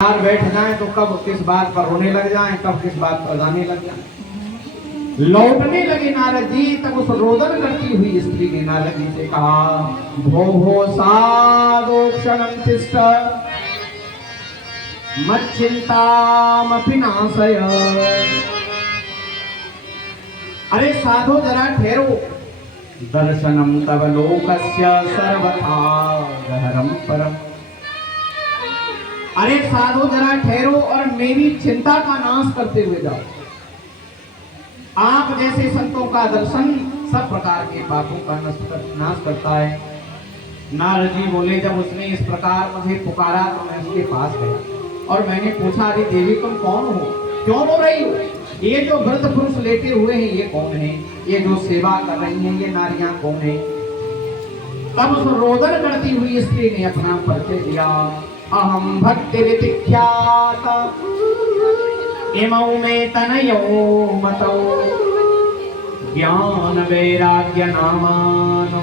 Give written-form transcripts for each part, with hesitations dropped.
बैठ जाएं तो कब किस बात पर रोने लग जाएं, कब किस बात पर गाने लग जाएं। लौटने लगे नारद जी, तब उस रोदन करती हुई स्त्री ने नारद जी से कहा, भो भो साधो क्षणं तिष्ठ मच्चिंतामपि नाशय। अरे साधो जरा ठहरो, दर्शनम तव लोकस्य सर्वथा गहरम परम। अरे साधो जरा ठहरो और मेरी चिंता का नाश करते हुए जाओ। आप जैसे संतों का दर्शन सब प्रकार के पापों का नाश करता है। नारद जी बोले, जब उसने इस प्रकार मुझे पुकारा तो मैं उसके पास गया और मैंने पूछा, अरे देवी तुम कौन हो, क्यों रो रही हो? ये जो वृद्ध पुरुष लेटे हुए हैं ये कौन है? ये जो सेवा कर रही हैं ये नारियां कौन है? तब उस रोदन करती हुई स्त्री ने अपना परिचय दिया, अहम भक्ति विख्यात इमौ में तनयो मतौ ज्ञान वैराग्य नामानो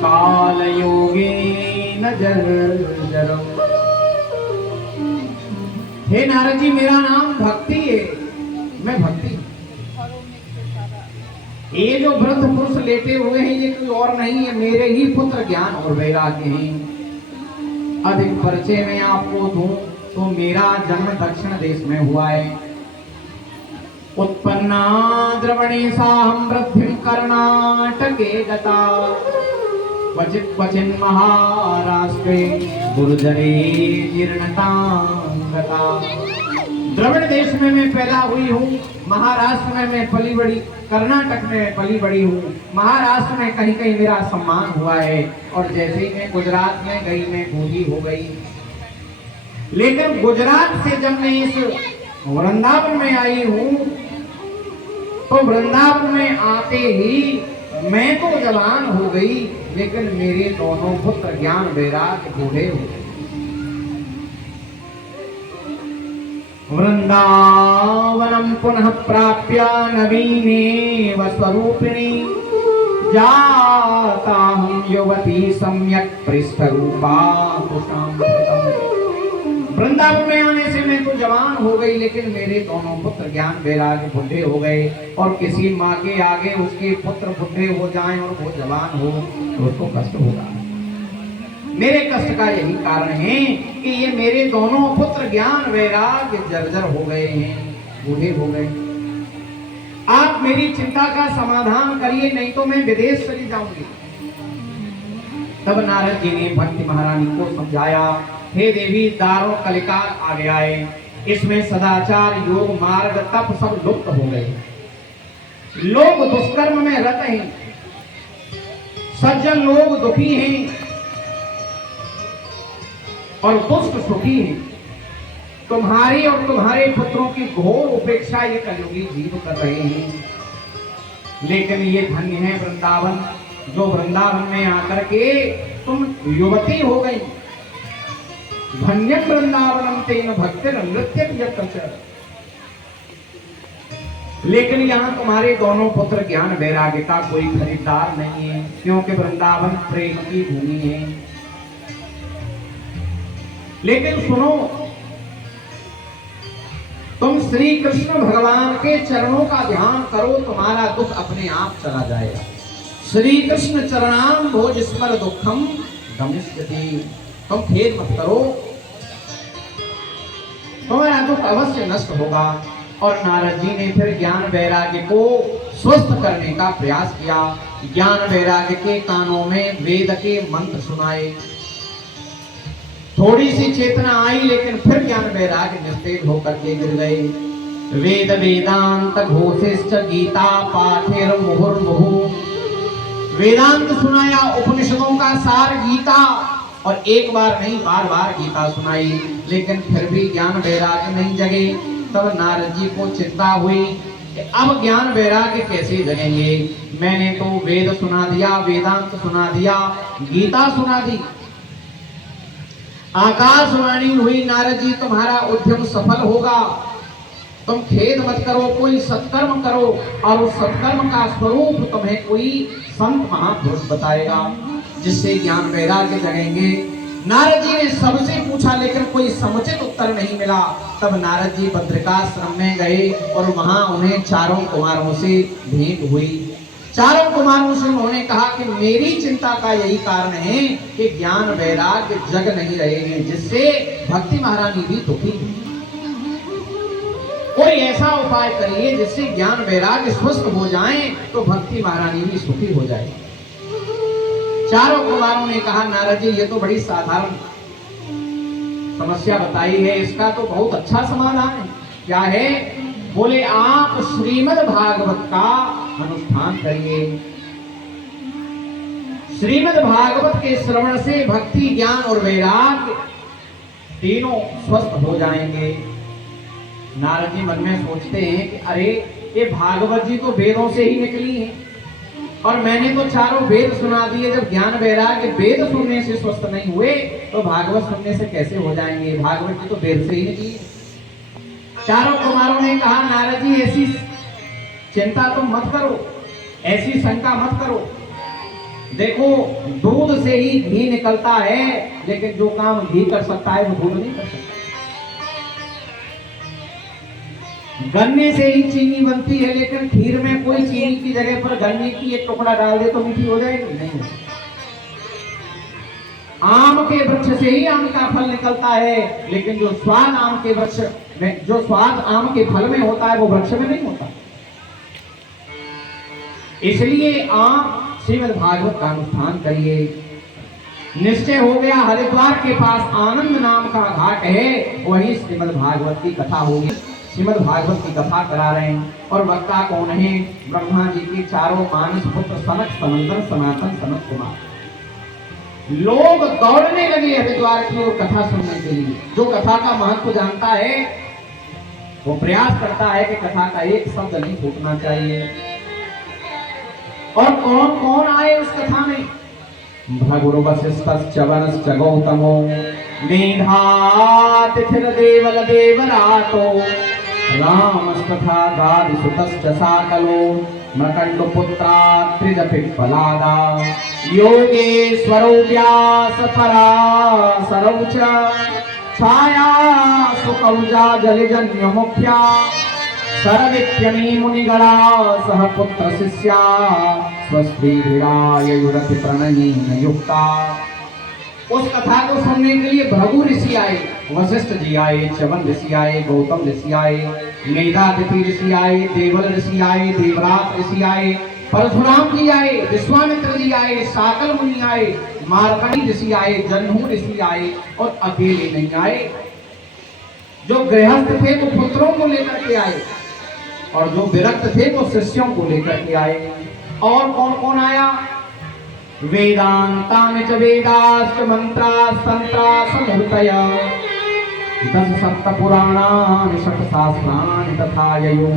काल योगेन जर्जरम्। हे नारद जी, मेरा नाम भक्ति है, मैं भक्ति। ये जो वृद्ध पुरुष लेटे हुए हैं ये कोई और नहीं है, मेरे ही पुत्र ज्ञान और वैराग्य हैं। अधिक परिचय में आपको दूं तो मेरा जन्म दक्षिण देश में हुआ है। उत्पन्ना द्रवणे साहं वृद्धिं कर्णाटके गता क्वचित् क्वचिन् महाराष्ट्रे गुर्जरे जीर्णतां गता। द्रविड़ देश में मैं पैदा हुई हूँ, महाराष्ट्र में मैं पली बड़ी, कर्नाटक में पली बड़ी हूँ, महाराष्ट्र में कहीं कहीं मेरा सम्मान हुआ है और जैसे ही मैं गुजरात में गई मैं बूढ़ी हो गई। लेकिन गुजरात से जब मैं इस वृंदावन में आई हूँ तो वृंदावन में आते ही मैं तो जवान हो गई, लेकिन मेरे दोनों पुत्र ज्ञान वैराग्य बूढ़े हो गए। वृंदावनम पुनः प्राप्य नवीनेव स्वरूपिणी जाता हम युवती सम्यक पृष्ठरूपा कुशाम। वृंदावन में आने से मैं तो जवान हो गई, लेकिन मेरे दोनों पुत्र ज्ञान वैराग्य बुढ़े हो गए। और किसी माँ के आगे उसके पुत्र बुढ़े हो जाएं और वो जवान हो तो उसको कष्ट होगा। मेरे कष्ट का यही कारण है कि ये मेरे दोनों पुत्र ज्ञान वैराग्य जर्जर हो गए हैं, बूढ़े हो गए। आप मेरी चिंता का समाधान करिए, नहीं तो मैं विदेश चली जाऊंगी। तब नारद जी ने भक्ति महारानी को समझाया, हे देवी, दारो कलिकाल आ गया है, इसमें सदाचार योग मार्ग तप सब लुप्त हो गए। लोग दुष्कर्म में रत हैं, सज्जन लोग दुखी हैं और दुष्ट सुखी हैं। तुम्हारी और तुम्हारे पुत्रों की घोर उपेक्षा ये कलयुगी जीव कर रहे हैं। लेकिन ये धन्य है वृंदावन, जो वृंदावन में आकर के तुम युवती हो गई। धन्यम वृंदावनम तेन भक्तिर नृत्यम यत्र। लेकिन यहाँ तुम्हारे दोनों पुत्र ज्ञान वैराग्य का कोई खरीदार नहीं है, क्योंकि वृंदावन प्रेम की भूमि है। लेकिन सुनो, तुम श्री कृष्ण भगवान के चरणों का ध्यान करो, तुम्हारा दुख अपने आप चला जाएगा। श्री कृष्ण चरणाम भोज स्मर दुखम गमिष्यति। तुम खेद मत करो, तुम्हारा दुख अवश्य नष्ट होगा। और नारद जी ने फिर ज्ञान वैराग्य को स्वस्थ करने का प्रयास किया। ज्ञान वैराग्य के कानों में वेद के मंत्र सुनाए। थोड़ी सी चेतना आई, लेकिन फिर ज्ञान वैराग्य निस्तेज होकर के गिर गए। वेद वेदांत घोषिश्च गीता पाठेर मुहुर्मुहु। वेदांत सुनाया, उपनिषदों का सार गीता, और एक बार नहीं बार बार गीता सुनाई, लेकिन फिर भी ज्ञान वैराग्य नहीं जगे। तब नारद जी को चिंता हुई कि अब ज्ञान वैराग्य कैसे जगेंगे। मैंने तो वेद सुना दिया, वेदांत सुना दिया, गीता सुना दी, आकाशवाणी हुई, नारद जी तुम्हारा उद्यम सफल होगा, तुम खेद मत करो, कोई सत्कर्म करो और उस सत्कर्म का स्वरूप तुम्हें कोई संत महापुरुष बताएगा, जिससे ज्ञान वैराग्य जगेंगे। नारद जी ने सबसे पूछा लेकिन कोई समुचित उत्तर नहीं मिला। तब नारद जी बद्रिकाश्रम में गए और वहां उन्हें चारों कुमारों से भेंट हुई। चारों कुमारों से उन्होंने कहा कि मेरी चिंता का यही कारण है कि ज्ञान वैराग्य जग नहीं रहेंगे, जिससे भक्ति महारानी भी दुखी है। कोई ऐसा उपाय करिए जिससे ज्ञान वैराग्य स्वस्थ हो जाएं, तो भक्ति महारानी भी सुखी हो जाए। चारों कुमारों ने कहा नारद जी ये तो बड़ी साधारण समस्या बताई है, इसका तो बहुत अच्छा समाधान है। क्या है? बोले आप श्रीमद् भागवत का अनुष्ठान करिए। श्रीमद् भागवत के श्रवण से भक्ति ज्ञान और वैराग्य तीनों स्वस्थ हो जाएंगे। नारद जी मन में सोचते हैं कि अरे ये भागवत जी तो वेदों से ही निकली है और मैंने तो चारों वेद सुना दिए। जब ज्ञान वैराग्य वेद सुनने से स्वस्थ नहीं हुए तो भागवत सुनने से कैसे हो जाएंगे? भागवत जी तो वेद से ही निकली है। चारों कुमारों ने कहा नारद जी ऐसी चिंता तो मत करो, ऐसी शंका मत करो। देखो दूध से ही घी निकलता है, लेकिन जो काम घी कर सकता है वो दूध नहीं कर सकता। गन्ने से ही चीनी बनती है, लेकिन खीर में कोई चीनी की जगह पर गन्ने की एक टुकड़ा डाल दे तो मीठी हो जाएगी? नहीं। आम के वृक्ष से ही आम का फल निकलता है, लेकिन जो स्वाद आम के वृक्ष में, जो स्वाद आम के फल में होता है वो वृक्ष में नहीं होता। इसलिए आप श्रीमद् भागवत का अनुष्ठान करिए। निश्चय हो गया, हरिद्वार के पास आनंद नाम का घाट है, वही श्रीमद् भागवत की कथा होगी। श्रीमद् भागवत की कथा करा रहे हैं और वक्ता कौन है? ब्रह्मा जी के चारों मानस पुत्र सनक, सनंदन, सनातन, सनत कुमार। लोग दौड़ने लगे हरिद्वार की ओर कथा सुनने के लिए। जो कथा का महत्व जानता है वो प्रयास करता है कि कथा का एक शब्द नहीं छूटना चाहिए। और कौन कौन आए उस कथा में? भगुरु वसिष्ठश्च वनश्च गौतमो मेधातिथिर्देवल देवरातो रामस्तथा गादिसुतश्च साकलो मृकण्डपुत्रा त्रिजपिप्पलादा योगेश्वरो व्यासपराशरौ च छाया सुकौजा जलिजन्यमुख्या सर्वित्यमी मुनिगणा सह पुत्र शिष्या स्वस्त्रीभिराय युरति प्रणयेन युक्ता। उस कथा को सुनने के लिए भृगु ऋषि आए, वशिष्ठ जी आए, च्यवन ऋषि आए, गौतम ऋषि आए, मेधातिथि ऋषि आए, देवल ऋषि आए, देवरात ऋषि आए, परशुराम जी आए, विश्वामित्र जी आए, साकल मुनि आए, मार्कंडी ऋषि आए, जन्मू ऋषि आए और अकेले नहीं आए। जो गृहस्थ थे वो पुत्रों को लेकर के आए और जो विरक्त थे वो शिष्यों को लेकर के आए। और कौन कौन आया? वेदांतानि च वेदाश्च मंत्राः तंत्राः समृतय 10 सप्त पुराणानि षट् शास्त्राणि तथा ययो।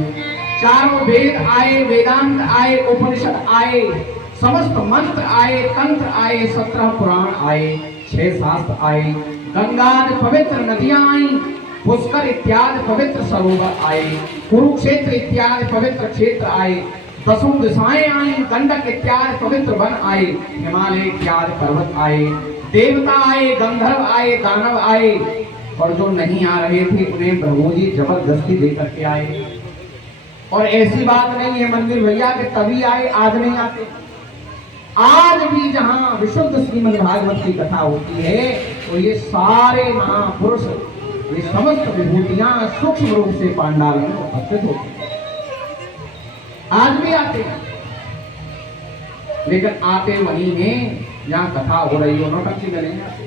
चारों वेद आए, वेदांत आए, उपनिषद आए, समस्त मंत्र आए, तंत्र आए, 17 पुराण आए, 6 शास्त्र आए, गंगा पवित्र नदियां आई, पुष्कर इत्यादि पवित्र सरोवर आए, कुरुक्षेत्र इत्यादि पवित्र क्षेत्र आए, 10 दिशाएं आई, गंडक इत्यादि पवित्र वन आए, हिमालय इत्यादि पर्वत आए, देवता आए, गंधर्व आए, दानव आए और जो नहीं आ रहे थे उन्हें प्रभु जी जबरदस्ती लेकर के आए। और ऐसी बात नहीं है मंदिर भैया कि तभी आए आज नहीं आते। आज भी जहां विशुद्ध श्रीमद् भागवत की कथा होती है तो ये सारे महापुरुष, ये समस्त विभूतियां सूक्ष्म रूप से पांडाल में उपस्थित होती हैं। आज भी आते हैं, लेकिन आते वहीं हैं जहां कथा हो रही है। नौटंकी में नहीं आते।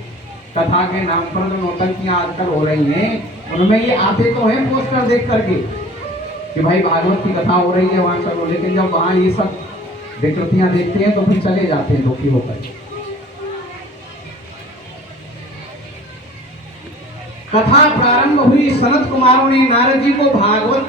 कथा के नाम पर जो नौटंकियां आजकल हो रही हैं उनमें ये आते तो हैं पोस्टर देख करके कि भाई भागवत की कथा हो रही है वहां चलो, लेकिन जब वहां ये सब विकृतियां देखते हैं तो फिर चले जाते हैं दुखी होकर। कथा प्रारंभ हुई, सनत कुमारों ने नारद जी को भागवत